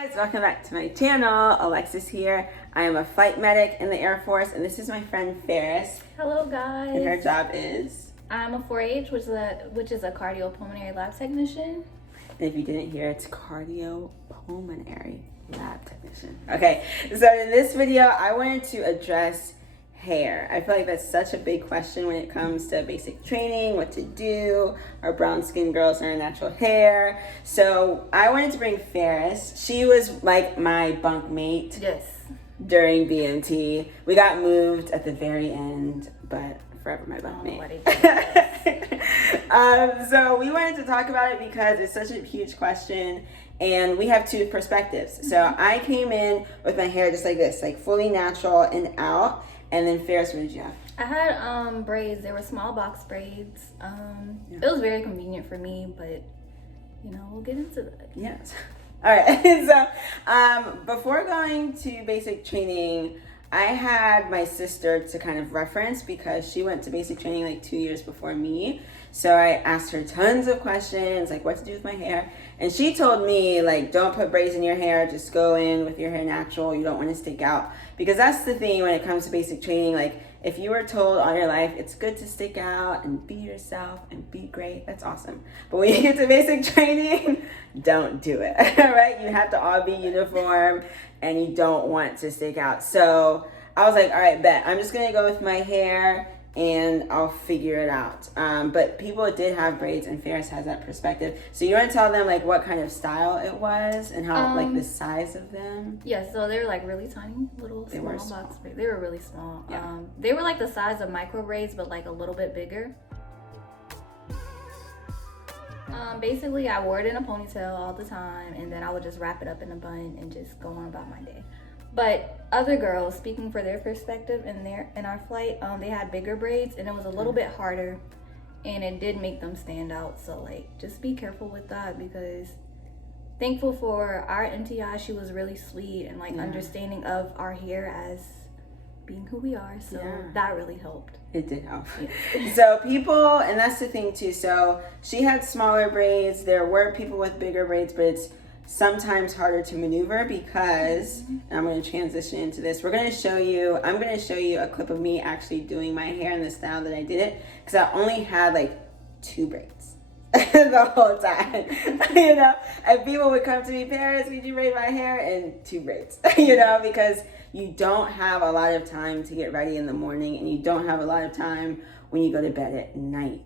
Guys, welcome back to my channel. Alexis here. I am a flight medic in the Air Force, and this is my friend Ferris. Hello guys. And her job is? I'm a 4H, which is a cardiopulmonary lab technician. And if you didn't hear, it's cardiopulmonary lab technician. Okay, so in this video, I wanted to address hair. I feel like that's such a big question when it comes to basic training, what to do, our brown skinned girls and our natural hair. So I wanted to bring Ferris. She was like my bunk mate. Yes. During BMT. We got moved at the very end, but forever my bunk mate. So we wanted to talk about it because it's such a huge question. And we have two perspectives. So I came in with my hair just like this, like fully natural and out. And then Ferris, what did you have? I had braids. They were small box braids. It was very convenient for me, but you know, we'll get into that. Yes. All right. So before going to basic training, I had my sister to kind of reference because she went to basic training like 2 years before me. So I asked her tons of questions, like what to do with my hair. And she told me, like, don't put braids in your hair. Just go in with your hair natural. You don't want to stick out. Because that's the thing when it comes to basic training. Like, if you were told all your life, it's good to stick out and be yourself and be great, that's awesome. But when you get to basic training, don't do it, right? You have to all be uniform and you don't want to stick out. So I was like, all right, bet. I'm just going to go with my hair and I'll figure it out. But people did have braids, and Ferris has that perspective. So you want to tell them like what kind of style it was and how like the size of them? Yeah, so they were like really tiny little small box braids. They were really small. Yeah. They were like the size of micro braids, but like a little bit bigger. Basically, I wore it in a ponytail all the time, and then I would just wrap it up in a bun and just go on about my day. But other girls, speaking for their perspective in our flight, they had bigger braids, and it was a little bit harder, and it did make them stand out. So like, just be careful with that, because thankful for our MTI, she was really sweet and like understanding of our hair as being who we are. So that really helped. It did help. Yeah. So people, and that's the thing too. So she had smaller braids. There were people with bigger braids, but it's sometimes harder to maneuver because, and I'm going to transition into this. I'm going to show you a clip of me actually doing my hair in the style that I did it, because I only had like 2 braids the whole time, you know, and people would come to me, Paris, could you braid my hair? And 2 braids, you know, because you don't have a lot of time to get ready in the morning, and you don't have a lot of time when you go to bed at night.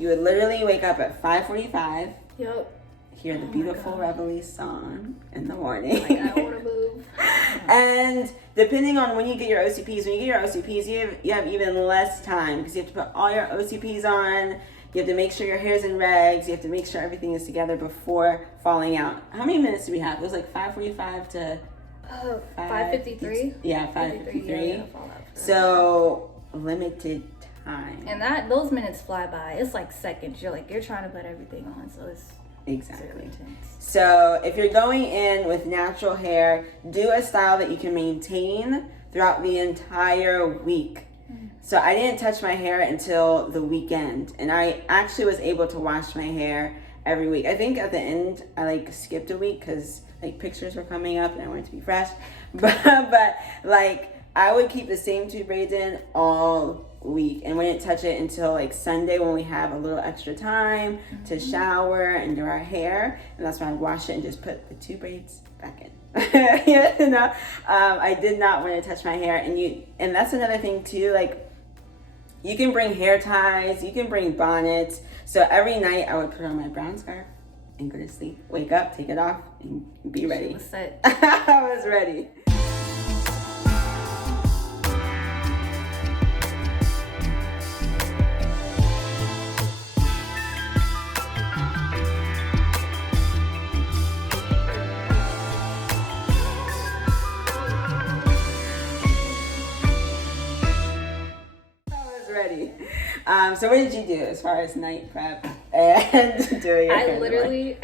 You would literally wake up at 5:45. Yep. Hear the beautiful Reveille song in the morning. Like, I want to move. And depending on when you get your OCPs, you have even less time because you have to put all your OCPs on You have to make sure your hair's in regs. You have to make sure everything is together before falling out. How many minutes do we have? It was like 5:45 to 5:53. Yeah, 5:53. Yeah, so limited time. And those minutes fly by. It's like seconds. You're trying to put everything on, so it's exactly intense. So if you're going in with natural hair, do a style that you can maintain throughout the entire week. So I didn't touch my hair until the weekend, and I actually was able to wash my hair every week. I think at the end I like skipped a week because like pictures were coming up and I wanted to be fresh, but like I would keep the same 2 braids in all week and wouldn't touch it until like Sunday when we have a little extra time to shower and do our hair, and that's when I'd wash it and just put the 2 braids back in. You know, I did not want to touch my hair, and that's another thing too, like you can bring hair ties, you can bring bonnets. So every night I would put on my brown scarf and go to sleep, wake up, take it off, and be ready. She was set. I was ready. Ready. So what did you do as far as night prep and doing your hair? I literally,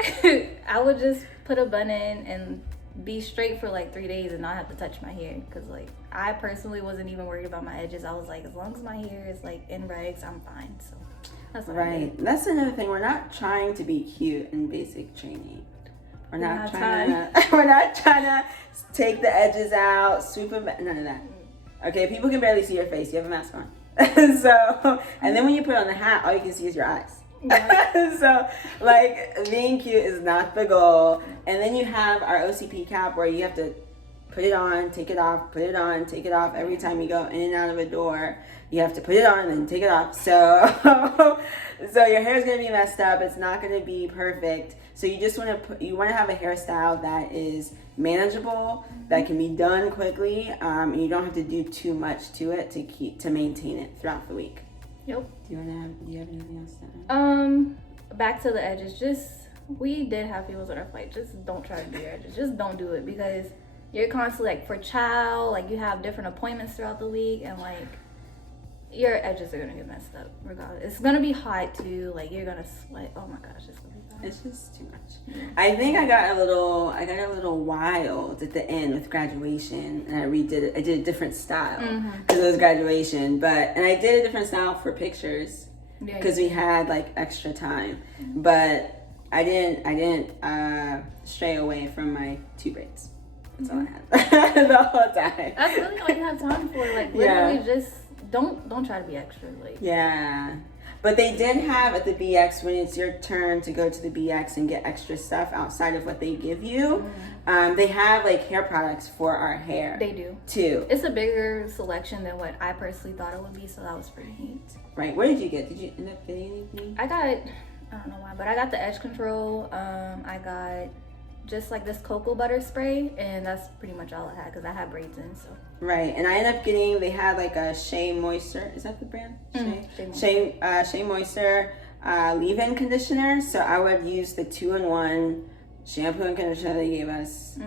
I would just put a bun in and be straight for like 3 days and not have to touch my hair, because like I personally wasn't even worried about my edges. I was like, as long as my hair is like in regs, I'm fine. So that's what I did. That's another thing. We're not trying to be cute in basic training. We're not trying to take the edges out, sweep them back, none of that. Okay, people can barely see your face. You have a mask on. So, and then when you put on the hat, all you can see is your eyes. Yeah. So, like, being cute is not the goal. And then you have our OCP cap where you have to put it on, take it off, put it on, take it off. Every time you go in and out of a door, you have to put it on and then take it off. So, so your hair is going to be messed up. It's not going to be perfect. So you just want to have a hairstyle that is manageable, that can be done quickly, and you don't have to do too much to it to maintain it throughout the week. Yep. Do you have anything else to add? Back to the edges. We did have peoples on our flight. Just don't try to do your edges. Just don't do it, because you're constantly like for chow, like you have different appointments throughout the week, and like your edges are gonna get messed up regardless. It's gonna be hot too. Like you're gonna sweat. Oh my gosh, it's gonna be bad. It's just too much. I think I got a little wild at the end with graduation, and I did a different style because it was graduation. And I did a different style for pictures because we had like extra time. But I didn't stray away from my 2 braids. That's all I had the whole time. That's really all you have time for. Like literally, just don't try to be extra. Like But they did have at the BX, when it's your turn to go to the BX and get extra stuff outside of what they give you, they have like hair products for our hair. They do too. It's a bigger selection than what I personally thought it would be, so that was pretty neat. Right. What did you get? Did you end up getting anything? I don't know why, but I got the edge control. I got just like this cocoa butter spray, and that's pretty much all I had because I had braids in. So right, and I ended up getting, they had like a Shea Moisture. Is that the brand? Shea Moisture leave-in conditioner. So I would use the 2-in-1 shampoo and conditioner they gave us,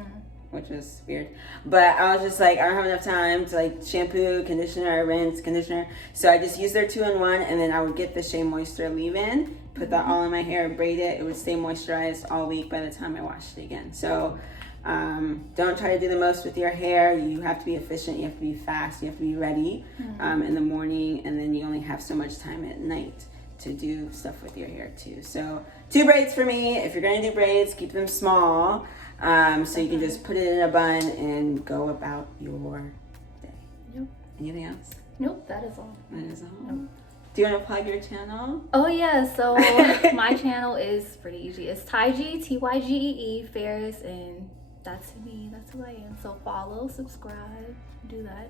which was weird. But I was just like, I don't have enough time to like shampoo, conditioner, rinse, conditioner. So I just used their 2-in-1, and then I would get the Shea Moisture leave-in, put that all in my hair, braid it. It would stay moisturized all week by the time I washed it again. So don't try to do the most with your hair. You have to be efficient. You have to be fast. You have to be ready in the morning, and then you only have so much time at night to do stuff with your hair too. So 2 braids for me. If you're going to do braids, keep them small. So you can just put it in a bun and go about your day. Yep. Anything else? Nope, that is all. That is all? Nope. Do you want to plug your channel? Oh yeah, so my channel is pretty easy. It's Tygee, Tygee, Ferris, and that's me. That's who I am. So follow, subscribe, do that.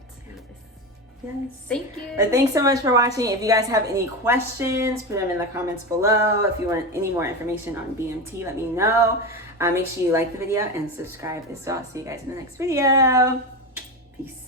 Yes. Thank you. But thanks so much for watching. If you guys have any questions, put them in the comments below. If you want any more information on BMT, let me know. Make sure you like the video and subscribe as well. I'll see you guys in the next video. Peace.